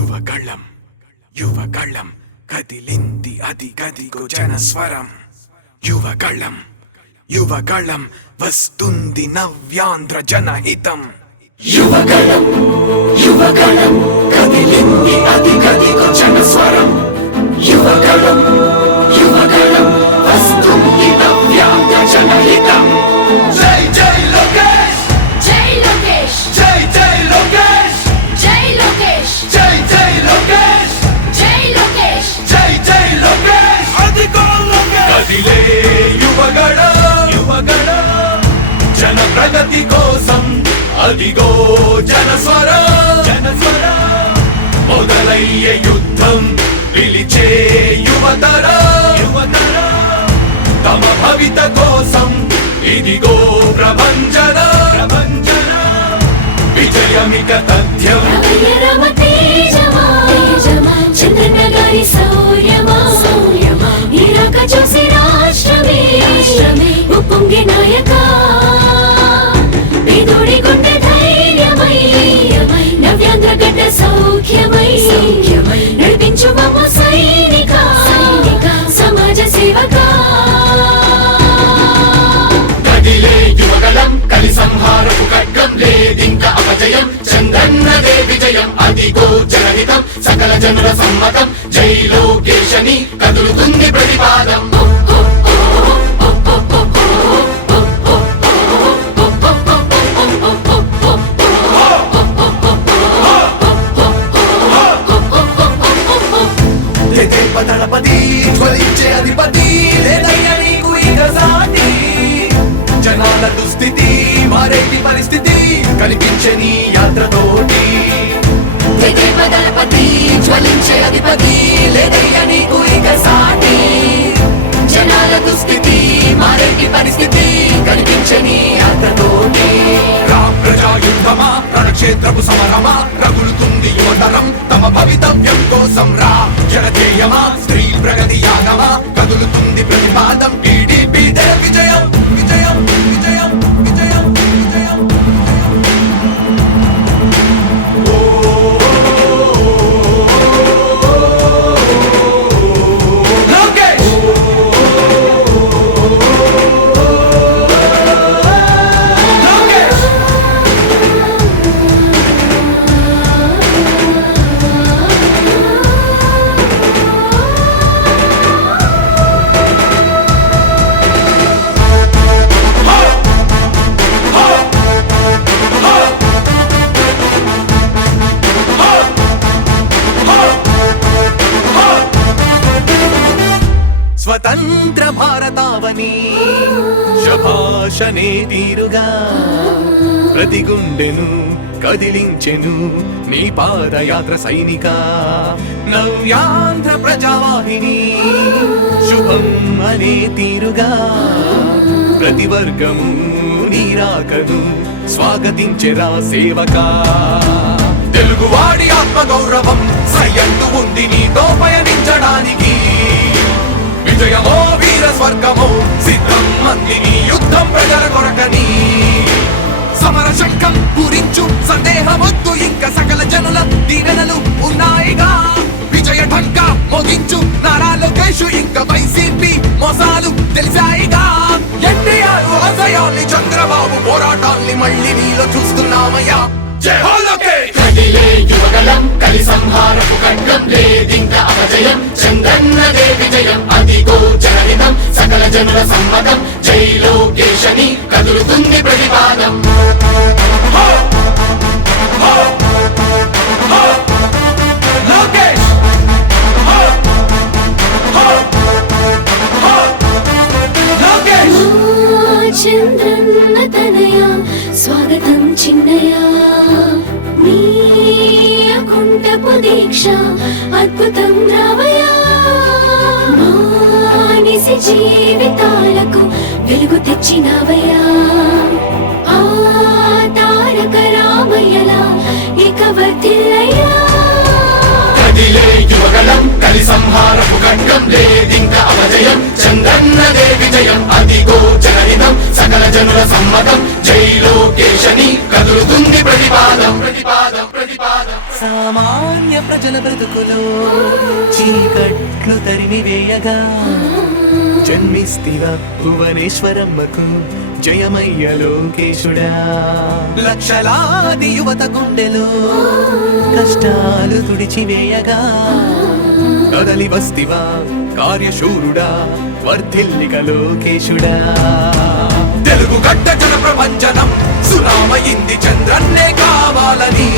యువగళం యువగళం కదిలింది అది గదిగో జనస్వరం యువగళం యువగళం వస్తుంది నవ్యాంధ్ర జనహితం యువగళం యువగళం కదిలింది అది గదిగో జనస్వరం యువగళం యువగళం వస్తుంది నవ్యాంధ్ర జనహితం జై జై లోకేష్ జై లోకేష్ జై జై లోకేష్ జై లోకేష్ జై జై లోకేష్ జై లోకేష్ జై జై లోకేష్ అదిగో లోకేష్ కదిలే యువగళం జన ప్రగతి కోసం అదిగో జనస్వరం మొదలయ్యే యుద్ధం పిలిచే యువతరం తమ భవిత కోసం ఇదిగో ప్రభంజనం విజయమిక తథ్యం రమ తేజమా చంద్రన్న గారి శౌర్యమా నీరాక చూసి రాష్ట్రమే ఉప్పొంగే నాయక పేదోడి గుండె ధైర్యమై నవ్యాంధ్ర గడ్డ సౌఖ్యమై నడిపించు మమ్మ సైనిక సమాజ సేవక కదిలే యువగళం కలి సంహారపు ఖడ్గం లేదింక అపజయం చంద్రన్నదే విజయం అదిగో జనహితం సకల జనుల సమ్మతం జై లోకేశని కదులుతుంది ప్రతిపాదం దళపతి జ్వలించే అధిపతి లేదయ్యా నీకు ఇక సాటి జనాల దుస్థితి మారేటి పరిస్థితి కనిపించే నీ యాత్రతోటి దళపతి జ్వలించే అధిపతి లేదయ్యా నీకు ఇక సాటి జనాల దుస్థితి మారేటి పరిస్థితి కనిపించే నీ యాత్రతోటి ప్రజాయుద్ధమా రణక్షేత్రపు సమరమా రగులుతుంది యువతరం తమ భవితవ్యం కోసం రా జనజేయమా స్త్రీ ప్రగతి యాగమా కదులుతుంది ప్రతిపాదం టీడీపీ విజయం విజయం విజయం విజయం విజయం స్వతంత్ర భారతావని శభాషనే తీరుగా ప్రతి గుండెను కదిలించెను నీ పాదయాత్ర సైనిక నవ్యాంధ్ర ప్రజావాహిని శుభం అనే తీరుగా ప్రతి వర్గము నీరాకను స్వాగతించెరా సేవక తెలుగువాడి ఆత్మగౌరవం సయ్యంటూ ఉంది నీతో పయనించడానికి విజయమో వీర స్వర్గమో సిద్ధం మందిని యుద్ధం ప్రజల కొరకని సమర శంఖం పూరించు సందేహమొద్దు ఇంకా సకల జనుల దీవెనలు ఉన్నాయిగా విజయ ఢంకా మోగించు నారా లోకేష్ ఇంకా వైసీపీ మోసాలు తెలిసాయిగా ఎన్టీఆర్ ఆశయాల్ని చంద్రబాబు పోరాటాల్ని మళ్ళీ నీలో చూస్తున్నామయ్యా జై హో లోకేష్ కదిలే యువగళం కలి సంహారపు ఖడ్గం లేదింక అపజయం చంద్రన్నదే విజయం అదిగో జనహితం సకల జనుల సమ్మతం జై లోకేశని కదులుతుంది ప్రతిపాదం లోకేష్ లోకేష్ చంద్రన్న తనయ స్వాగతం చిన్నయ నీ అకుంఠపు దీక్ష అద్భుతం రావయ్యా మానిసి జీవితాలకు వెలుగు తెచ్చినవయ్యా ఆ తారక రామయ్యలా ఇక వర్ధిల్లయ్యా కదిలే యువగళం కలి సంహారపు ఖడ్గం లేదింక అపజయం చంద్రన్నదే విజయం అదిగో జనహితం సకల జనుల సమ్మతం జై లోకేశని కదులుతుంది ప్రతిపాదం సామాన్య ప్రజల బ్రతుకులో చీకట్లు తరిమి వేయగా జన్మిస్తివ భువనేశ్వరమ్మకు జయమయ్య లోకేశుడా. లక్షలాది యువత గుండెలో కష్టాలు తుడిచివేయగా కదలి వస్తివా కార్యశూరుడా వర్ధిల్లిక లోకేశుడా. తెలుగు గడ్డ జన ప్రపంచనం సునామయింది చంద్రన్నే కావాలని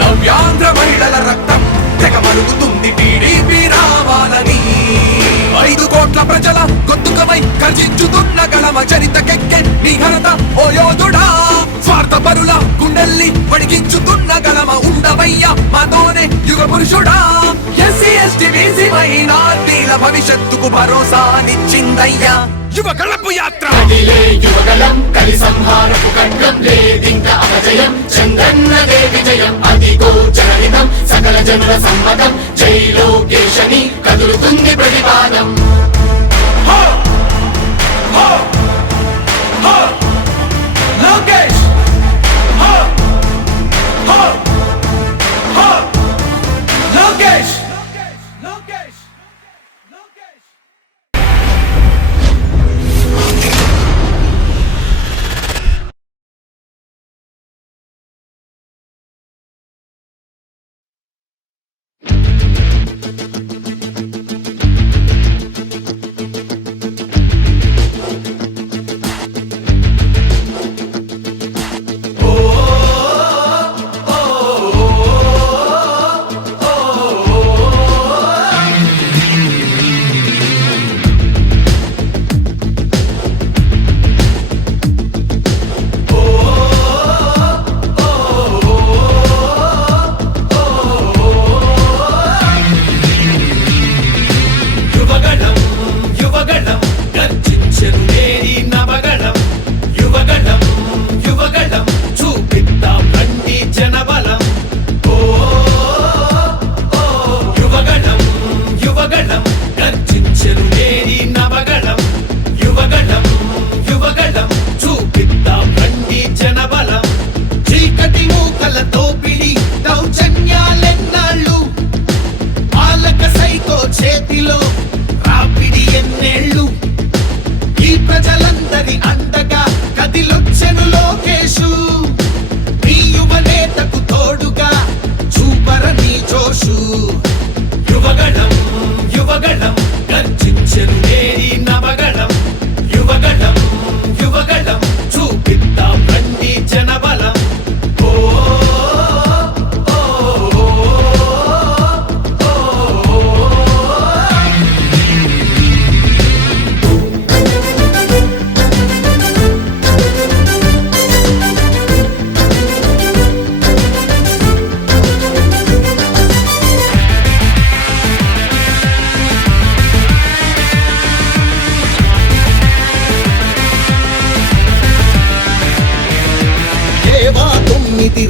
నవ్యాంధ్ర మహిళల రక్తం తెగ మరుగుతుంది టీడీపీ రావాలని 5 కోట్ల ప్రజల గొంతుకమై గర్జించుతున్న గళమ చరితకెక్కె నీ ఘనత ఓ యోధుడా. స్వార్థ పరుల గుండెల్ని వడిగించుతున్న గళమ ఉండవయ్య మాతోనే యుగ పురుషుడా. ఎస్సీ ఎస్టీ బీసీ మైనార్టీల భవిష్యత్తుకు భరోసానిచ్చిందయ్యా యువ గళపు యాత్ర. కదిలే యువగలం కలి సంహారపు ఖడ్గం లేదింక అపజయం చంద్రన్నదే విజయం అదిగో జనహితం సకల జనుల సమ్మతం జై లోకేశని కదులుతుంది ప్రతిపాదం. లోకేష్ లోకేష్ లోకేష్ లోకేష్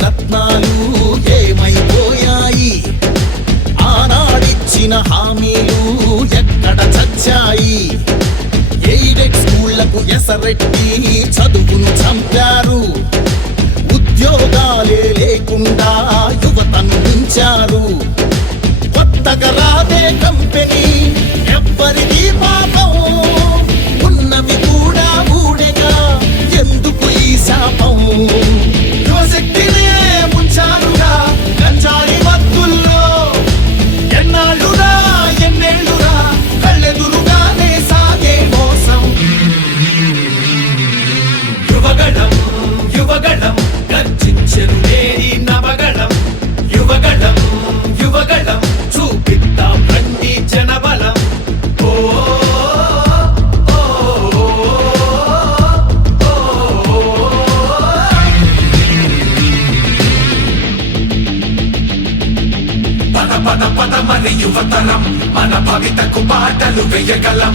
రత్నాలు ఏమైపోయాయి ఆనాడిచ్చిన హామీలు ఎక్కడ చచ్చాయి ఎయిడెడ్ స్కూళ్లకు ఎసరెట్టి చదువును చంపారు ఉద్యోగాలే లేకుండా యువతను ఉంచారు కొత్తగా రాదే కంపెనీ ఎవ్వరిది పాపం ఉన్నవి కూడా ఊడెగా ఎందుకు ఈ శాపం యువశక్తినే ముంచారుగా గంజాయి మత్తుల్లో ఎన్నాళ్ళురా ఎన్నేళ్ళురా కళ్ళెదురుగానే సాగే మోసం యువగణం యువగణం గర్జించెను నేడి నవగణం యువగణం యువగణం చూపిద్దాం రండి జనబలం ఓ పద పద మరి యువతరం మన భవితకు బాటలు వేయగలం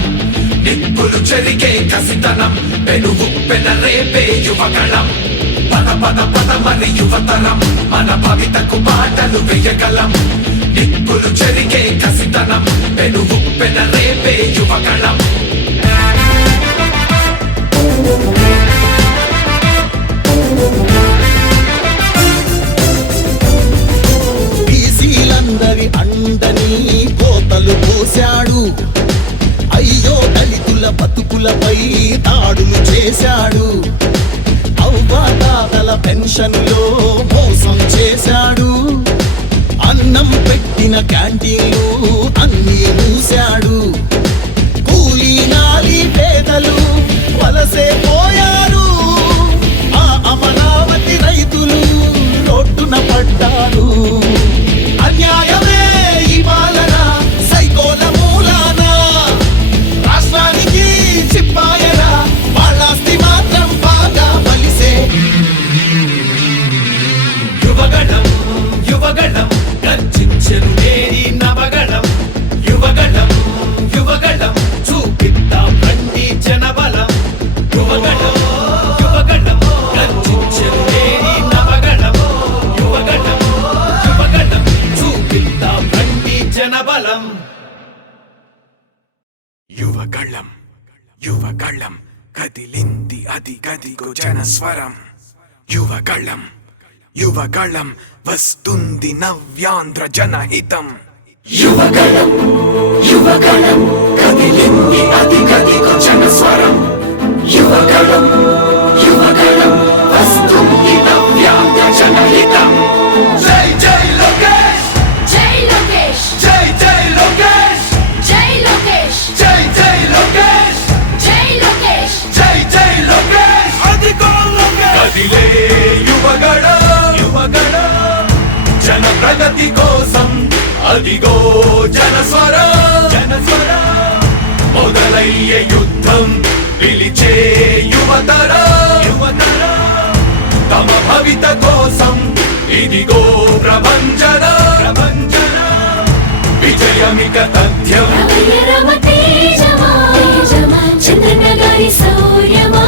నిప్పులు చెరిగే కసితనం పెనుగు పెనరేపే యువగణం పద పద పద మరి యువతరం మన భవితకు బాటలు వేయగలం నిప్పులు చెరిగే కసితనం పెనుగు పెనరేపే యువగణం చేశాడు అవ్వాతాతల పెన్షన్లో మోసం చేశాడు అన్నం పెట్టిన క్యాంటీన్లు అన్నీ మూశాడు కూలీ నాలి పేదలు వలసే పోయారు ఆ అమరావతి రైతులు రోడ్డున పడ్డారు అన్యాయమే ఈ పాలన సైకోల మూలాన రాష్ట్రానికి చిప్పాయరా వాళ్ళాస్తి మాత్రం బాగా బలిసే యువగళం యువగళం గర్జించెను నేరి నవగళం యువగళం యువగళం చూపిద్దాం రండి జనబలం యువగళం యువగళం గర్జించెను నేరి నవగళం యువగళం యువగళం చూపిద్దాం రండి జనబలం యువగళం యువగళం కదిలింది అది గదిగో జనస్వరం యువగళం యువగళం వస్తుంది నవ్యాంధ్ర జనహితం యువగళం యువగళం కదిలింది అది గదిగో జనస్వరం యువగళం యువగళం వస్తుంది నవ్యాంధ్ర జనహితం జై జై లోకేష్ జై లోకేష్ జై జై లోకేష్ జై లోకేష్ జై జై లోకేష్ జై లోకేష్ జై జై లోకేష్ అదిగో లోకేష్ కదిలే యువగళం యువగళం జన ప్రగతి కోసం అదిగో జనస్వరం జనస్వరం మొదలయ్యే యుద్ధం పిలిచే యువతరం యువతరం తమ భవిత కోసం ఇదిగో ప్రభంజన ప్రభంజన విజయమిక తథ్యం రమ తేజమా చంద్రన్న గారి శౌర్యమా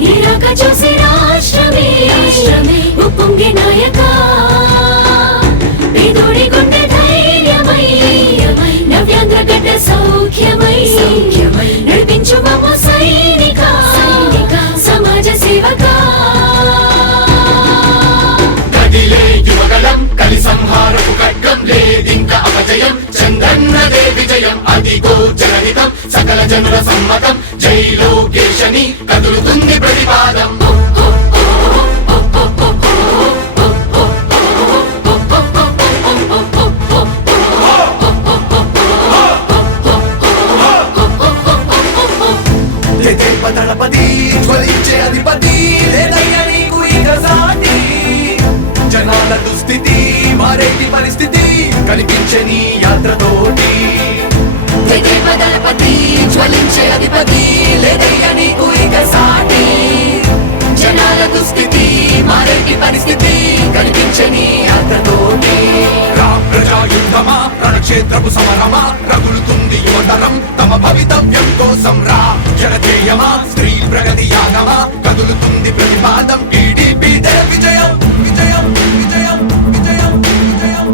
నీరాక చూసి రాష్ట్రమే ఉప్పొంగే నాయక పేదోడి గుండె ధైర్యమై నవ్యాంధ్ర గడ్డ సౌఖ్యమై నడిపించు మమ్మ సైనిక సమాజ సేవక కదిలే యువగలం కలి సంహారపు ఖడ్గం లేదింక అపజయం చంద్రన్నదే విజయం అదిగో జనహితం సకల జనుల సమ్మతం జై లోకేశని కదులుతుంది ప్రతిపాదం దళపతి జ్వలించే అధిపతి లేదయ్యా నీకు ఇక సాటి జనాల దుస్థితి మారేటి పరిస్థితి కనిపించే నీ యాత్రతోటి దళపతి జ్వలించే అధిపతి లేదయ్యా నీకు ఇక సాటి జనాల దుస్థితి మారేటి పరిస్థితి కనిపించని యాత్రతోటి ప్రజాయుద్ధమా రణక్షేత్రపు సమరమా రగులుతుంది యువతరం తమ భవితవ్యం కోసం రా జనజేయమా స్త్రీ ప్రగతి యాగమా కదులుతుంది ప్రతిపాదం టీడీపీ విజయం విజయం విజయం విజయం విజయం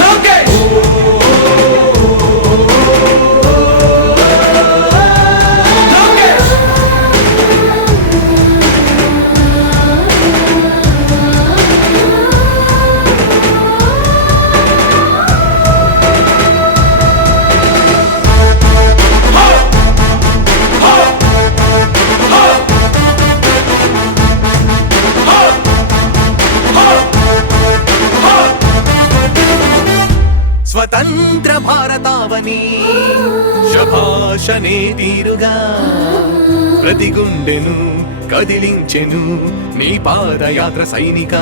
లోకేష్ లోకేష్ స్వతంత్ర భారతావని శభాషనే తీరుగా ప్రతి గుండెను కదిలించెను నీ పాదయాత్ర సైనిక